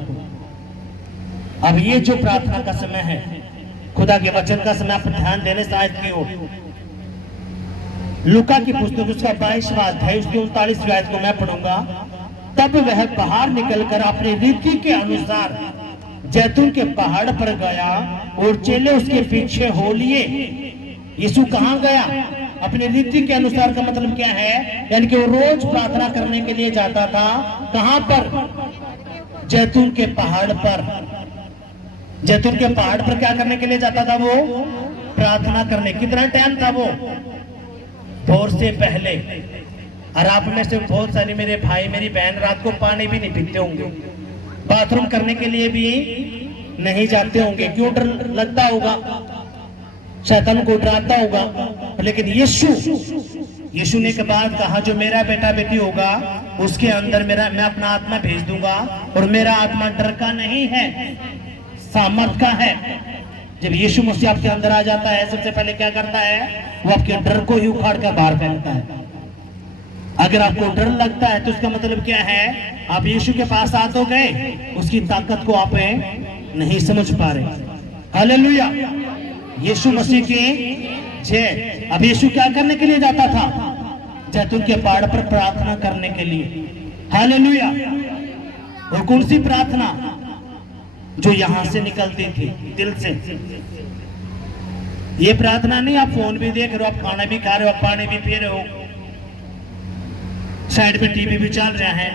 अब ये जो प्रार्थना का समय है, खुदा के वचन का समय, आप ध्यान देने शायद की हो। लूका की पुस्तक उसका 22वां अध्याय उसकी 39वीं आयत को मैं पढ़ूंगा। तब वह बाहर निकलकर अपनी रीति के अनुसार जैतून के पहाड़ पर गया और चेले उसके पीछे हो लिए। यीशु कहाँ गया? अपनी रीति के अनुसार का मतलब क्या है? यानी कि वो रोज प्रार्थना करने के लिए जाता था। कहां पर? जैतून के पहाड़ पर। जैतून के पहाड़ पर क्या करने के लिए जाता था वो? प्रार्थना करने। कितना टाइम था वो? भोर से पहले। और आप में से बहुत सारे मेरे भाई मेरी बहन रात को पानी भी नहीं पीते होंगे, बाथरूम करने के लिए भी नहीं जाते होंगे। क्यों? डर लगता होगा, शैतान को डराता होगा। लेकिन यीशु ने के बाद कहा जो मेरा बेटा बेटी होगा उसके अंदर मैं अपना आत्मा भेज दूंगा, और मेरा आत्मा डर का नहीं है, सामर्थ का है। जब यीशु मसीह आपके अंदर आ जाता है, सबसे पहले क्या करता है? वो आपके डर को ही उखाड़ कर बाहर फेंकता है। अगर आपको डर लगता है तो उसका मतलब क्या है? आप यीशु के पास आ तो गए, उसकी ताकत को आप नहीं समझ पा रहे। हालेलुया, यीशु मसीह की जय। अब यीशु क्या करने के लिए जाता था? जैतून के पहाड़ पर प्रार्थना करने के लिए। हालेलुया। और कौन सी प्रार्थना? जो यहां से निकलती थी, दिल से। ये प्रार्थना नहीं आप फोन भी देख रहे हो, आप खाना भी खा रहे हो, आप पानी भी पी रहे हो, साइड पे टीवी भी चल रहा है,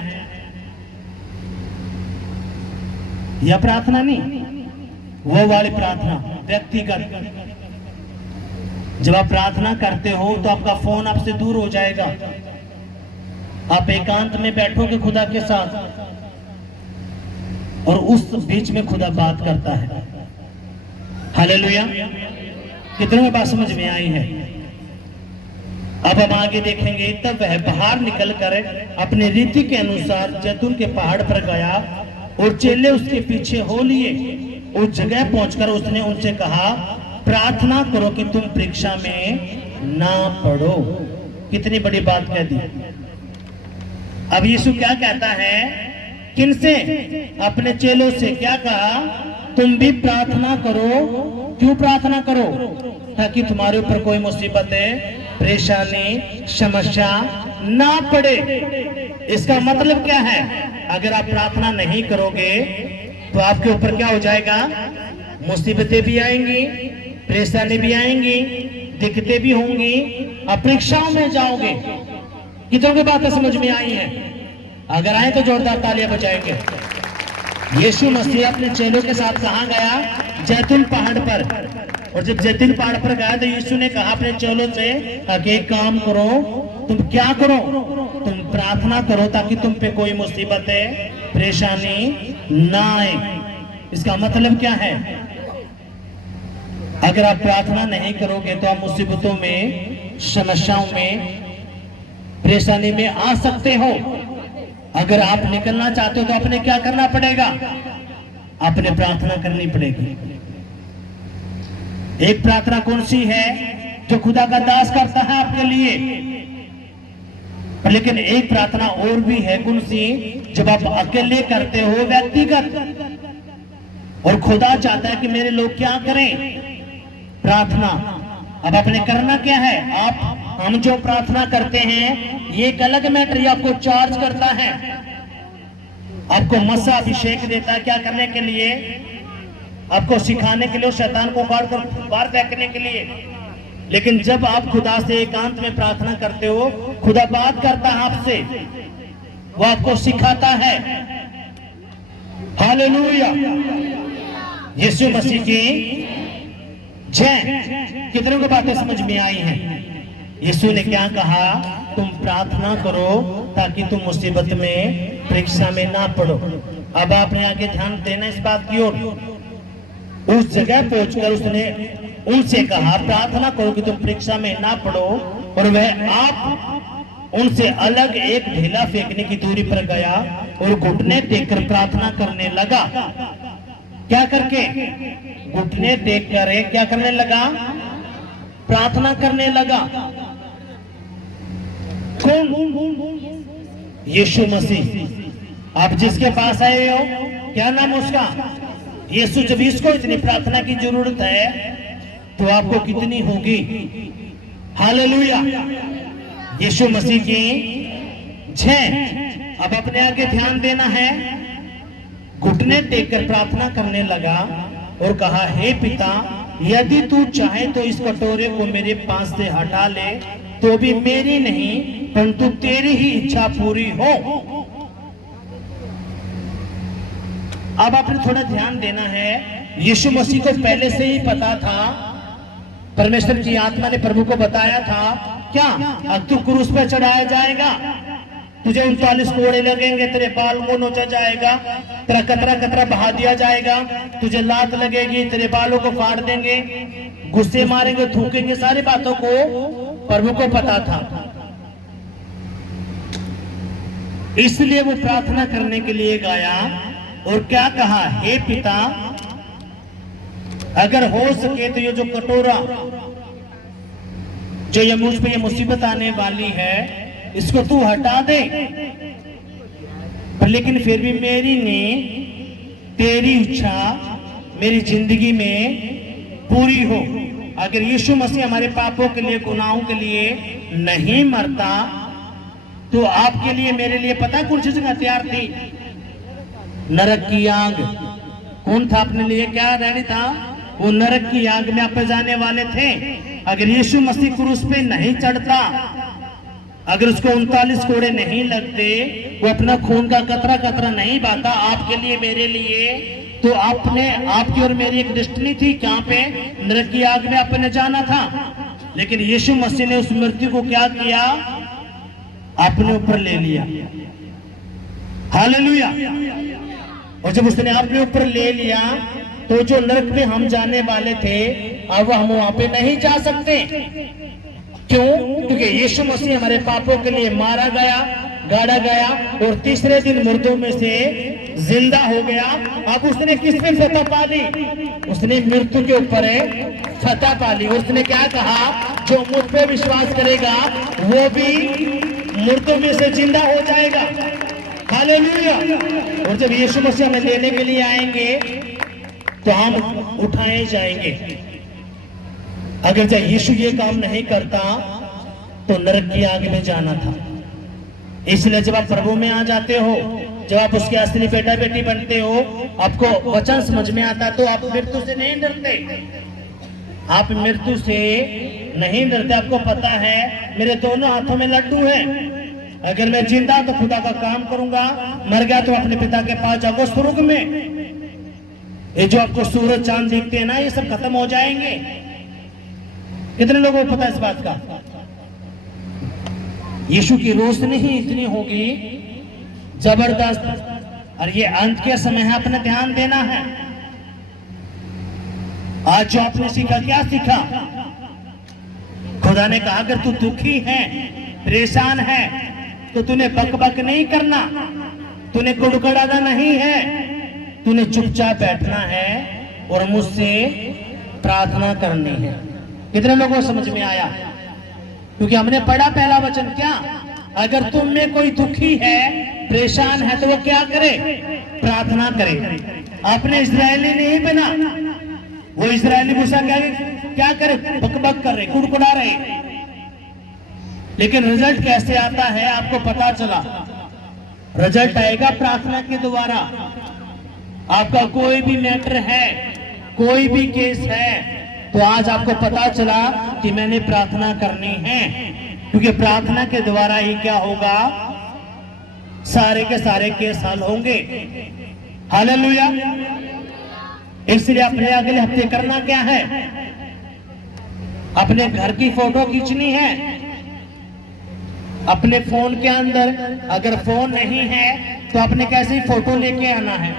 यह प्रार्थना नहीं। वो वाली प्रार्थना व्यक्तिगत। जब आप प्रार्थना करते हो तो आपका फोन आपसे दूर हो जाएगा, आप एकांत में बैठोगे खुदा के साथ, और उस बीच में खुदा बात करता है। हालेलुया। कितने में बात समझ में आई है? अब हम आगे देखेंगे। तब वह बाहर निकलकर अपने रीति के अनुसार जैतून के पहाड़ पर गया और चेले उसके पीछे हो लिए। उस जगह पहुंचकर उसने उनसे कहा, प्रार्थना करो कि तुम परीक्षा में ना पड़ो। कितनी बड़ी बात कह दी। अब यीशु क्या कहता है? किनसे? अपने चेलों से। क्या कहा? तुम भी प्रार्थना करो। क्यों प्रार्थना करो? ताकि तुम्हारे ऊपर कोई मुसीबत, परेशानी, समस्या ना पड़े। इसका मतलब क्या है? अगर आप प्रार्थना नहीं करोगे तो आपके ऊपर क्या हो जाएगा? मुसीबतें भी आएंगी, परेशानी भी आएंगी, दिक्कतें भी होंगी, आप परीक्षाओं में जाओगे। कितनों की बातें समझ में आई हैं? अगर आए तो जोरदार तालियां बजाएंगे। यीशु मसीह अपने चेलों के साथ कहां गया? जैतून पहाड़ पर। और जब जैतून पहाड़ पर गया तो यीशु ने कहा अपने चेलों से कि एक काम करो, तुम क्या करो? तुम प्रार्थना करो ताकि तुम पे कोई मुसीबत, परेशानी ना आए। इसका मतलब क्या है? अगर आप प्रार्थना नहीं करोगे तो आप मुसीबतों में, समस्याओं में, परेशानी में आ सकते हो। अगर आप निकलना चाहते हो तो आपने क्या करना पड़ेगा? आपने प्रार्थना करनी पड़ेगी। एक प्रार्थना कौन सी है? जो खुदा का दास करता है आपके लिए। लेकिन एक प्रार्थना और भी है। कौन सी? जब आप अकेले करते हो, व्यक्तिगत। और खुदा चाहता है कि मेरे लोग क्या करें? प्रार्थना। अब आपने करना क्या है? हम जो प्रार्थना करते हैं ये एक अलग मैटर, ये आपको चार्ज करता है, आपको मसा अभिषेक देता है। क्या करने के लिए? आपको सिखाने के लिए, शैतान को बाहर फेंकने के लिए। लेकिन जब आप खुदा से एकांत में प्रार्थना करते हो, खुदा बात करता है आपसे, वो आपको सिखाता है। हालेलुया, यीशु मसीह की जय कितनों को बातें समझ में आई हैं? यीशु ने क्या कहा? तुम प्रार्थना करो ताकि तुम मुसीबत में, परीक्षा में ना पड़ो। अब आपने आगे ध्यान देना इस बात की ओर। उस जगह पहुंचकर उसने उनसे कहा प्रार्थना करो कि तुम परीक्षा में ना पड़ो, और वह आप उनसे अलग एक ढेला फेंकने की दूरी पर गया और घुटने टेककर प्रार्थना करने लगा। क्या करके? घुटने टेक कर क्या करने लगा? प्रार्थना करने लगा। कौन? यीशु मसीह। आप जिसके पास आए हो, क्या नाम उसका? यीशु। जब इसको इतनी प्रार्थना की जरूरत है तो आपको कितनी होगी? हालेलुया, यीशु मसीह की जय। अब अपने आगे ध्यान देना है। घुटने टेककर प्रार्थना करने लगा और कहा, हे पिता, यदि तू चाहे तो इस कटोरे को मेरे पास से हटा ले, तो भी मेरी नहीं परंतु तेरी ही इच्छा पूरी हो। अब आपने थोड़ा ध्यान देना है। यीशु मसीह को पहले से ही पता था, परमेश्वर की आत्मा ने प्रभु को बताया था क्या? अब तू क्रूस पर चढ़ाया जाएगा, तुझे 39 कोड़े लगेंगे, तेरे बाल को नोचा जाएगा, तेरा कतरा कतरा बहा दिया जाएगा, तुझे लात लगेगी, तेरे बालों को फाड़ देंगे, गुस्से मारेंगे, थूकेंगे। सारी बातों को प्रभु को पता था, इसलिए वो प्रार्थना करने के लिए गया और क्या कहा? हे पिता, अगर हो सके तो ये जो कटोरा, जो ये मुझ पे ये मुसीबत आने वाली है, इसको तू हटा दे, पर लेकिन फिर भी मेरी नहीं तेरी इच्छा मेरी जिंदगी में पूरी हो। अगर यीशु मसीह हमारे पापों के लिए, गुनाहों के लिए नहीं मरता तो आपके लिए, मेरे लिए पता कौन सी जगह तैयार थी? नरक की आग। कौन था अपने लिए? क्या रेडी था? वो नरक की आग में आप जाने वाले थे। अगर यीशु मसीह क्रूस पे नहीं चढ़ता, अगर उसको 39 कोड़े नहीं लगते, वो अपना खून का कतरा कतरा नहीं बहाता आपके लिए, मेरे लिए, तो आपने, आपकी और मेरी एक डेस्टिनी थी, कहां पे? नरक की आग में आपने जाना था। लेकिन यीशु मसीह ने उस मृत्यु को क्या किया? अपने ऊपर ले लिया। हालेलुया। और जब उसने अपने ऊपर ले लिया तो जो नरक में हम जाने वाले थे, अब हम वहां पे नहीं जा सकते। क्यों? क्योंकि यीशु मसीह हमारे पापों के लिए मारा गया, गाड़ा गया और तीसरे दिन मुर्दों में से जिंदा हो गया। अब उसने किस पे फतह पा ली? उसने मृत्यु के ऊपर फतह पा ली। उसने क्या कहा? जो मुझ पे विश्वास करेगा वो भी मुर्दों में से जिंदा हो जाएगा। हालेलुया। और जब यीशु मसीह हमें लेने के लिए आएंगे तो हम उठाए जाएंगे। अगर जब यीशु ये काम नहीं करता तो नरक की आग में जाना था। इसलिए जब आप प्रभु में आ जाते हो, जब आप उसके असली बेटा बेटी बनते हो, आपको वचन समझ में आता, तो आप मृत्यु से नहीं डरते। आप मृत्यु से नहीं डरते। आपको पता है मेरे दोनों हाथों में लड्डू है। अगर मैं जिंदा तो खुदा का काम करूंगा, मर गया तो अपने पिता के पास जाऊंगा स्वर्ग में। ये जो आपको सूरज चांद दिखते हैं ना, ये सब खत्म हो जाएंगे। कितने लोगों को पता है इस बात का? यीशु की रोशनी ही इतनी होगी जबरदस्त। और ये अंत के समय है, अपने ध्यान देना है। आज जो आपने सीखा, क्या सीखा? खुदा ने कहा अगर तू दुखी है, परेशान है, तो तूने बक बक नहीं करना, तूने कुड़कुड़ाना नहीं है, तूने चुपचाप बैठना है और मुझसे प्रार्थना करनी है। कितने लोगों को समझ में आया? क्योंकि हमने पढ़ा पहला वचन क्या? अगर तुम में कोई दुखी है, परेशान है, तो वो क्या करे? प्रार्थना करे। आपने इजरायली नहीं बना। वो इजरायली मूसा क्या करे? बकबक कर रहे, कुड़कुड़ा रहे। लेकिन रिजल्ट कैसे आता है आपको पता चला? रिजल्ट आएगा प्रार्थना के द्वारा। आपका कोई भी मैटर है, कोई भी केस है, तो आज आपको पता चला कि मैंने प्रार्थना करनी है, क्योंकि प्रार्थना के द्वारा ही क्या होगा? सारे के सारे केस हल होंगे। हालेलुया। इसलिए अपने अगले हफ्ते करना क्या है? अपने घर की फोटो खींचनी है अपने फोन के अंदर, अगर फोन नहीं है तो आपने कैसे फोटो लेके आना है।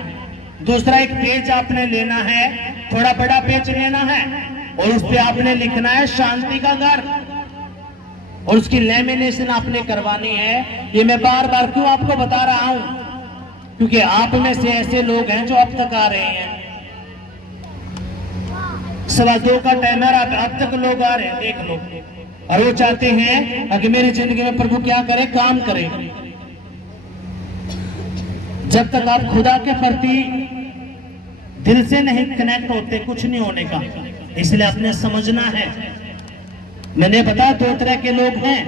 दूसरा एक पेज आपने लेना है, थोड़ा बड़ा पेज लेना है और उस पे आपने लिखना है शांति का घर और उसकी लेमिनेशन आपने करवानी है। ये मैं बार बार क्यों आपको बता रहा हूं, क्योंकि आप में से ऐसे लोग हैं जो अब तक आ रहे हैं, 2:15 का टाइम है, अब तक लोग आ रहे हैं, देख लो, और वो चाहते हैं कि मेरी जिंदगी में प्रभु क्या करे, काम करे। जब तक आप खुदा के प्रति दिल से नहीं कनेक्ट होते, कुछ नहीं होने का। इसलिए आपने समझना है। मैंने बताया 2 तरह के लोग हैं,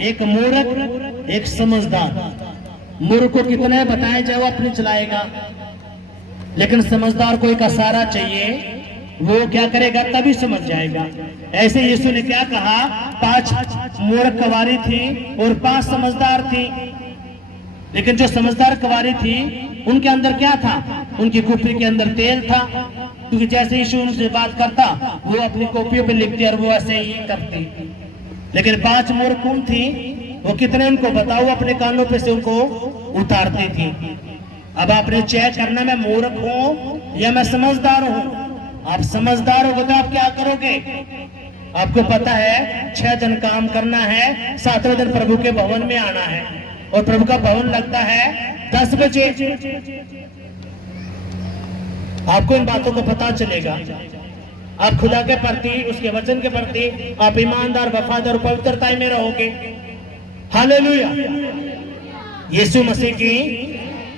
एक मूर्ख, एक समझदार। मूर्ख को कितने बताए जाए वो अपनी चलाएगा, लेकिन समझदार को एक इशारा चाहिए, वो क्या करेगा तभी समझ जाएगा। ऐसे यीशु ने क्या कहा, 5 मूर्ख कवारी थी और 5 समझदार थी। लेकिन जो समझदार कवारी थी उनके अंदर क्या था, उनकी कुप्पी के अंदर तेल था, क्योंकि जैसे यीशु उनसे बात करता वो अपनी कॉपियों पे लिखती और वो ऐसे ही करती। लेकिन 5 मूर्ख कौन थी, वो कितने उनको बताओ, अपने कानों पे से उनको उतारती थी। अब आपने चेक करना, मैं मूर्ख हूं या मैं समझदार हूं। आप समझदार हो तो आप क्या करोगे, आपको पता है 6 दिन काम करना है, 7वें दिन प्रभु के भवन में आना है और प्रभु का भवन लगता है 10 बजे। आपको इन बातों को पता चलेगा। आप खुदा के प्रति, उसके वचन के प्रति आप ईमानदार, वफादार और पवित्रता में रहोगे। हालेलुया। यीशु मसीह की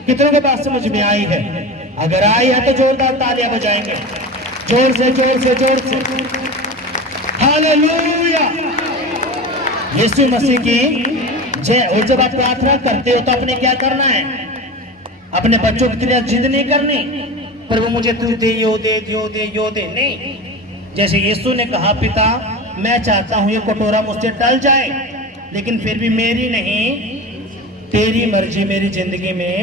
कितनों के बात समझ में आई है? अगर आई है तो जोरदार तालियां बजाएंगे, जोर से जोर से जोर से। हालेलुया। यीशु मसीह की जय। और जब आप प्रार्थना करते हो तो आपने क्या करना है, अपने बच्चों के लिए जिद नहीं करनी, प्रभु मुझे तू दे, यो दे, यो दे, यो दे, नहीं। जैसे यीशु ने कहा, पिता मैं चाहता हूं ये कटोरा मुझसे टल जाए, लेकिन फिर भी मेरी नहीं तेरी मर्जी मेरी जिंदगी में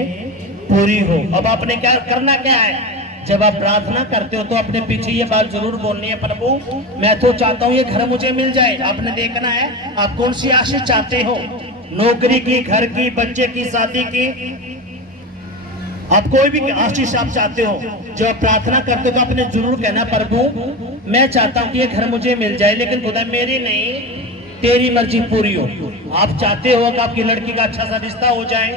पूरी हो। अब आपने क्या करना, क्या है, जब आप प्रार्थना करते हो तो अपने पीछे ये बात जरूर बोलनी है, प्रभु मैं तो चाहता हूँ ये घर मुझे मिल जाए। आपने देखना है आप कौन सी आशीष चाहते हो, नौकरी की, घर की, बच्चे की, शादी की, आप कोई भी आशीष आप चाहते हो। जब आप प्रार्थना करते हो तो आपने जरूर कहना, प्रभु मैं चाहता हूँ कि ये घर मुझे मिल जाए, लेकिन खुदा मेरी नहीं तेरी मर्जी पूरी हो। आप चाहते हो कि आपकी लड़की का अच्छा सा रिश्ता हो जाए,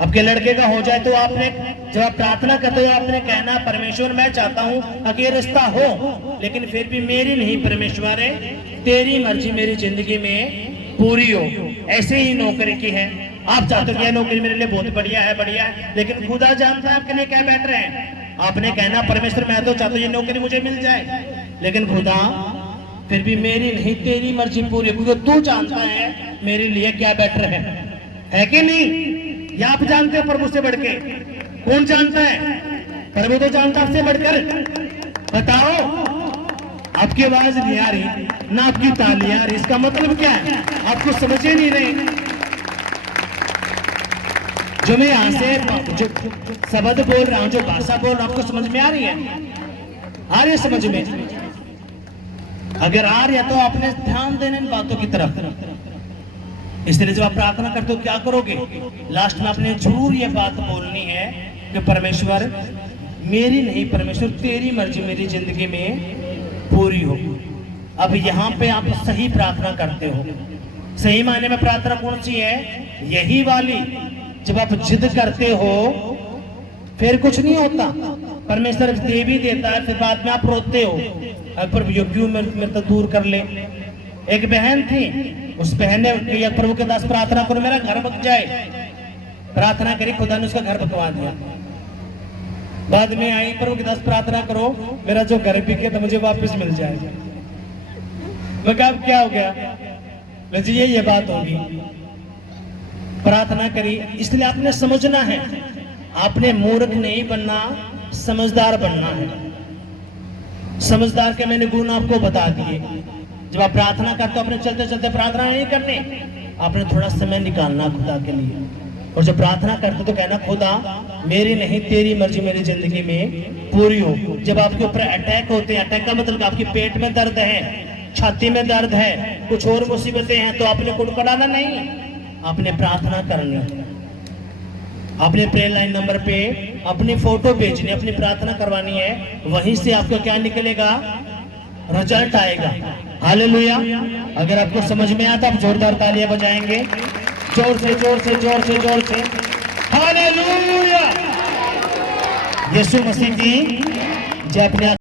आपके लड़के का हो जाए, तो आपने जब आप प्रार्थना करते हो आपने कहना, परमेश्वर मैं चाहता हूं कि ये रिश्ता हो, लेकिन फिर भी मेरी नहीं परमेश्वर है तेरी मर्जी मेरी जिंदगी में पूरी हो। ऐसे ही नौकरी की है, आप चाहते हो कि नौकरी मेरे लिए बहुत बढ़िया है, लेकिन खुदा जानता है आपके लिए क्या बेटर है। आपने कहना, परमेश्वर मैं तो चाहता हूँ ये नौकरी मुझे मिल जाए, लेकिन खुदा फिर भी मेरी नहीं तेरी मर्जी पूरी, क्योंकि तू जानता है मेरे लिए क्या बेटर है कि नहीं? या आप जानते हो प्रभु से बढ़ के? कौन जानता है? प्रभु तो जानता आपसे बढ़कर। बताओ, आपकी आवाज नहीं आ रही ना आपकी तालियां आ रही, इसका मतलब क्या है? आपको समझ ही नहीं रही। जो मैं यहां से जो शब्द बोल रहा हूं, जो भाषा बोल रहा हूं, आपको समझ में आ रही है? आ रही है समझ में? अगर आ रही है तो आपने ध्यान देने इन बातों की तरफ। इसलिए जब आप प्रार्थना करते हो क्या करोगे, लास्ट में आपने जरूर ये बात बोलनी है कि परमेश्वर मेरी नहीं परमेश्वर तेरी मर्जी मेरी जिंदगी में पूरी हो। अब यहाँ पे आप सही प्रार्थना करते हो। सही मायने में प्रार्थना कौन सी है? यही वाली जब आप जिद करते हो फिर कुछ नहीं होता, परमेश्वर दे भी देता है, फिर बाद में आप रोते हो, पर क्यों मेरे तो दूर कर ले। एक बहन थी, उस बहन ने प्रभु के दास प्रार्थना करो मेरा घर बच जाए, प्रार्थना करी, खुदा ने उसका घर बकवा दिया। बाद में आई, प्रभु के दास प्रार्थना करो मेरा जो घर बिके तो मुझे वापस मिल जाए। मैं कहा क्या हो गया जी? ये बात होगी। प्रार्थना करी। इसलिए आपने समझना है, आपने मूर्ख नहीं बनना, समझदार बनना है। समझदार के मैंने गुण आपको बता दिए। जब आप प्रार्थना करते हो अपने चलते चलते प्रार्थना नहीं करनी, आपने थोड़ा समय निकालना खुदा के लिए। और जब प्रार्थना करते तो कहना, खुदा मेरी नहीं तेरी मर्जी मेरी जिंदगी में पूरी हो। जब आपके ऊपर अटैक होते हैं, अटैक का मतलब आपके पेट में दर्द है, छाती में दर्द है, कुछ और मुसीबतें हैं, तो आपने कुड़कुड़ाना नहीं, आपने प्रार्थना करनी। अपने प्रेयर लाइन नंबर पे अपनी फोटो भेजनी, अपनी प्रार्थना करवानी है, वहीं से आपको क्या निकलेगा, रिजल्ट आएगा। हालेलुया। अगर आपको समझ में आता, आप जोरदार तालियां बजाएंगे, जोर से जोर से जोर से जोर से। हालेलुया। यीशु मसीह की जय। अपने